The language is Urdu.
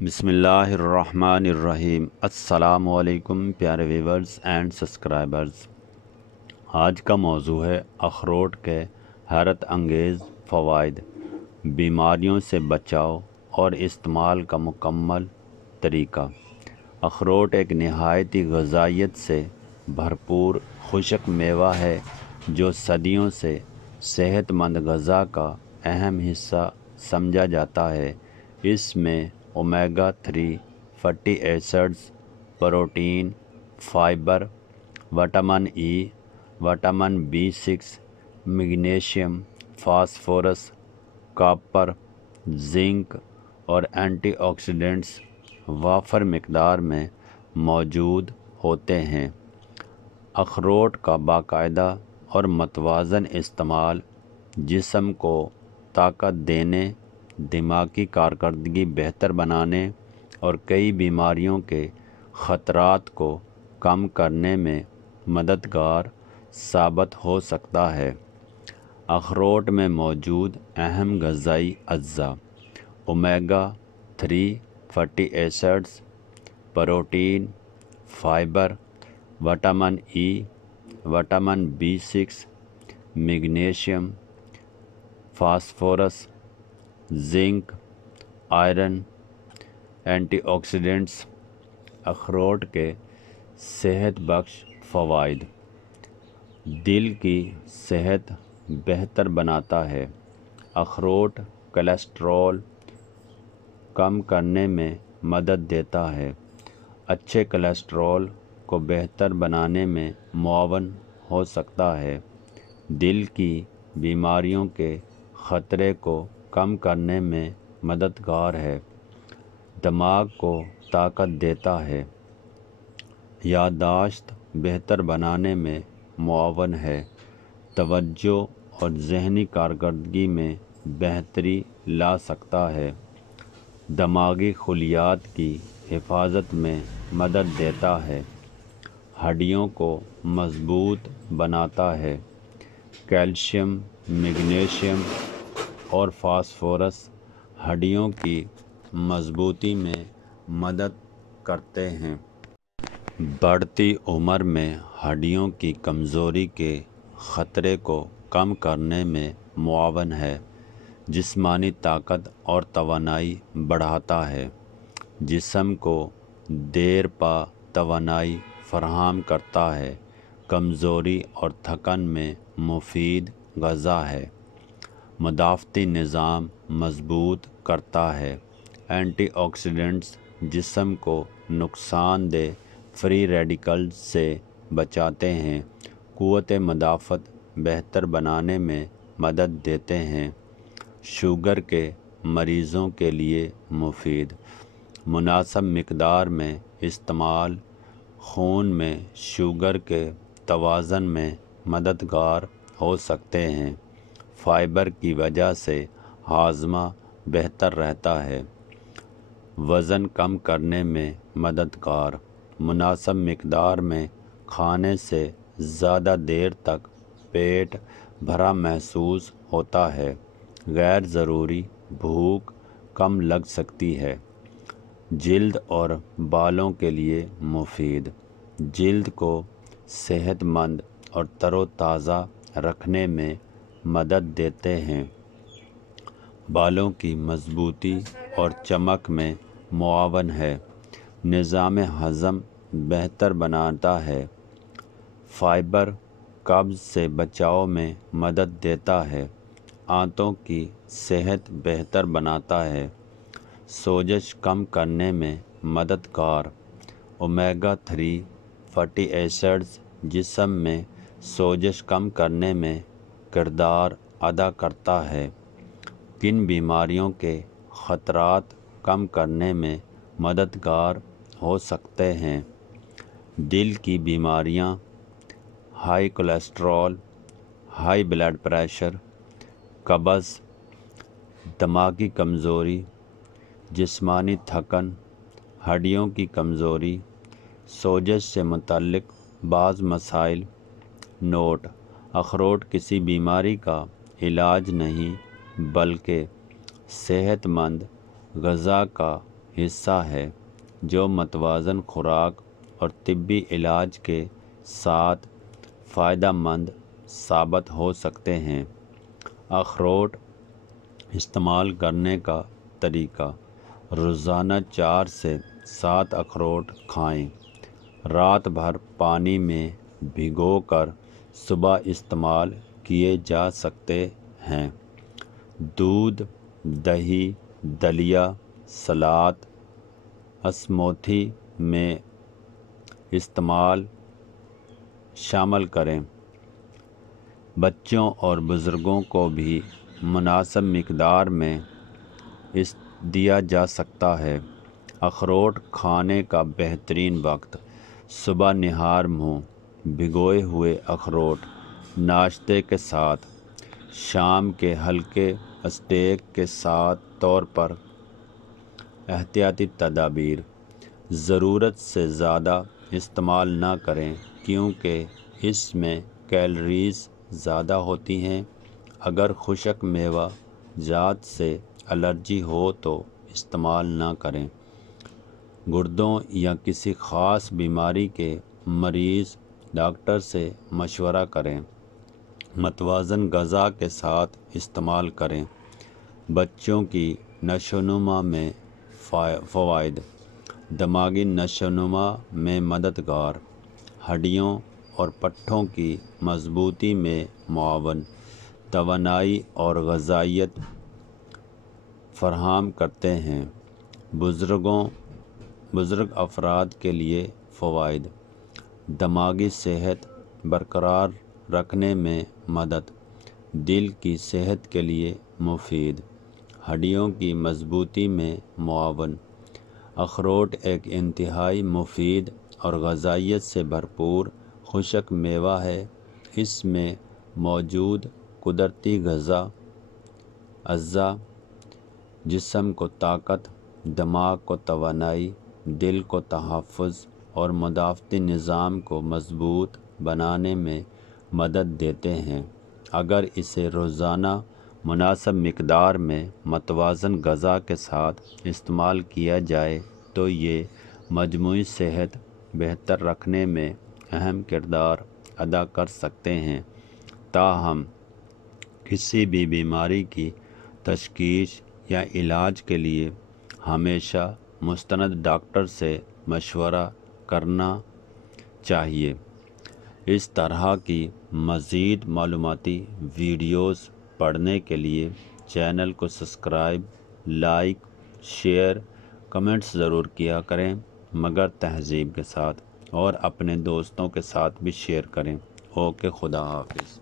بسم اللہ الرحمن الرحیم۔ السلام علیکم پیارے ویورز اینڈ سبسکرائبرز۔ آج کا موضوع ہے اخروٹ کے حیرت انگیز فوائد، بیماریوں سے بچاؤ اور استعمال کا مکمل طریقہ۔ اخروٹ ایک نہایتی غذائیت سے بھرپور خشک میوہ ہے جو صدیوں سے صحت مند غذا کا اہم حصہ سمجھا جاتا ہے۔ اس میں omega 3 fatty acids, protein, fibre, vitamin E, vitamin B6، magnesium, phosphorus, copper, zinc اور اینٹی آکسیڈنٹس وافر مقدار میں موجود ہوتے ہیں۔ اخروٹ کا باقاعدہ اور متوازن استعمال جسم کو طاقت دینے، دماغی کارکردگی بہتر بنانے اور کئی بیماریوں کے خطرات کو کم کرنے میں مددگار ثابت ہو سکتا ہے۔ اخروٹ میں موجود اہم غذائی اجزاء: omega 3 fatty acids, protein, fibre, vitamin E, vitamin B6، magnesium, phosphorus, zinc, iron, antioxidants. اخروٹ کے صحت بخش فوائد: دل کی صحت بہتر بناتا ہے۔ اخروٹ کولیسٹرول کم کرنے میں مدد دیتا ہے۔ اچھے کولیسٹرول کو بہتر بنانے میں معاون ہو سکتا ہے۔ دل کی بیماریوں کے خطرے کو کم کرنے میں مددگار ہے۔ دماغ کو طاقت دیتا ہے۔ یادداشت بہتر بنانے میں معاون ہے۔ توجہ اور ذہنی کارکردگی میں بہتری لا سکتا ہے۔ دماغی خلیات کی حفاظت میں مدد دیتا ہے۔ ہڈیوں کو مضبوط بناتا ہے۔ کیلشیم، میگنیشیم اور فاسفورس ہڈیوں کی مضبوطی میں مدد کرتے ہیں۔ بڑھتی عمر میں ہڈیوں کی کمزوری کے خطرے کو کم کرنے میں معاون ہے۔ جسمانی طاقت اور توانائی بڑھاتا ہے۔ جسم کو دیرپا توانائی فراہم کرتا ہے۔ کمزوری اور تھکن میں مفید غذا ہے۔ مدافعتی نظام مضبوط کرتا ہے۔ اینٹی آکسیڈنٹس جسم کو نقصان دہ فری ریڈیکلز سے بچاتے ہیں۔ قوت مدافعت بہتر بنانے میں مدد دیتے ہیں۔ شوگر کے مریضوں کے لیے مفید۔ مناسب مقدار میں استعمال خون میں شوگر کے توازن میں مددگار ہو سکتے ہیں۔ فائبر کی وجہ سے ہاضمہ بہتر رہتا ہے۔ وزن کم کرنے میں مددگار۔ مناسب مقدار میں کھانے سے زیادہ دیر تک پیٹ بھرا محسوس ہوتا ہے۔ غیر ضروری بھوک کم لگ سکتی ہے۔ جلد اور بالوں کے لیے مفید۔ جلد کو صحت مند اور تر و تازہ رکھنے میں مدد دیتے ہیں۔ بالوں کی مضبوطی اور چمک میں معاون ہے۔ نظام ہضم بہتر بناتا ہے۔ فائبر قبض سے بچاؤ میں مدد دیتا ہے۔ آنتوں کی صحت بہتر بناتا ہے۔ سوزش کم کرنے میں مددگار۔ اومیگا 3 فیٹی ایسڈز جسم میں سوزش کم کرنے میں کردار ادا کرتا ہے۔ کن بیماریوں کے خطرات کم کرنے میں مددگار ہو سکتے ہیں؟ دل کی بیماریاں، high cholesterol, high blood pressure, قبض، دماغی کمزوری، جسمانی تھکن، ہڈیوں کی کمزوری، سوزش سے متعلق بعض مسائل۔ نوٹ: اخروٹ کسی بیماری کا علاج نہیں بلکہ صحت مند غذا کا حصہ ہے جو متوازن خوراک اور طبی علاج کے ساتھ فائدہ مند ثابت ہو سکتے ہیں۔ اخروٹ استعمال کرنے کا طریقہ: روزانہ 4 سے 7 اخروٹ کھائیں۔ رات بھر پانی میں بھگو کر صبح استعمال کیے جا سکتے ہیں۔ دودھ، دہی، دلیا، سلاد، اسموتھی میں استعمال شامل کریں۔ بچوں اور بزرگوں کو بھی مناسب مقدار میں دیا جا سکتا ہے۔ اخروٹ کھانے کا بہترین وقت: صبح نہار منہ بھگوئے ہوئے اخروٹ ناشتے کے ساتھ، شام کے ہلکے اسنیک کے طور پر۔ احتیاطی تدابیر: ضرورت سے زیادہ استعمال نہ کریں کیونکہ اس میں کیلوریز زیادہ ہوتی ہیں۔ اگر خشک میوہ جات سے الرجی ہو تو استعمال نہ کریں۔ گردوں یا کسی خاص بیماری کے مریض ڈاکٹر سے مشورہ کریں۔ متوازن غذا کے ساتھ استعمال کریں۔ بچوں کی نشوونما میں فوائد: دماغی نشوونما میں مددگار، ہڈیوں اور پٹھوں کی مضبوطی میں معاون، توانائی اور غذائیت فراہم کرتے ہیں۔ بزرگ افراد کے لیے فوائد: دماغی صحت برقرار رکھنے میں مدد، دل کی صحت کے لیے مفید، ہڈیوں کی مضبوطی میں معاون۔ اخروٹ ایک انتہائی مفید اور غذائیت سے بھرپور خشک میوہ ہے۔ اس میں موجود قدرتی اجزا جسم کو طاقت، دماغ کو توانائی، دل کو تحفظ اور مدافعتی نظام کو مضبوط بنانے میں مدد دیتے ہیں۔ اگر اسے روزانہ مناسب مقدار میں متوازن غذا کے ساتھ استعمال کیا جائے تو یہ مجموعی صحت بہتر رکھنے میں اہم کردار ادا کر سکتے ہیں۔ تاہم، کسی بھی بیماری کی تشخیص یا علاج کے لیے ہمیشہ مستند ڈاکٹر سے مشورہ کرنا چاہیے۔ اس طرح کی مزید معلوماتی ویڈیوز پڑھنے کے لیے چینل کو سبسکرائب، لائک، شیئر، کمنٹس ضرور کیا کریں مگر تہذیب کے ساتھ، اور اپنے دوستوں کے ساتھ بھی شیئر کریں۔ اوکے، خدا حافظ۔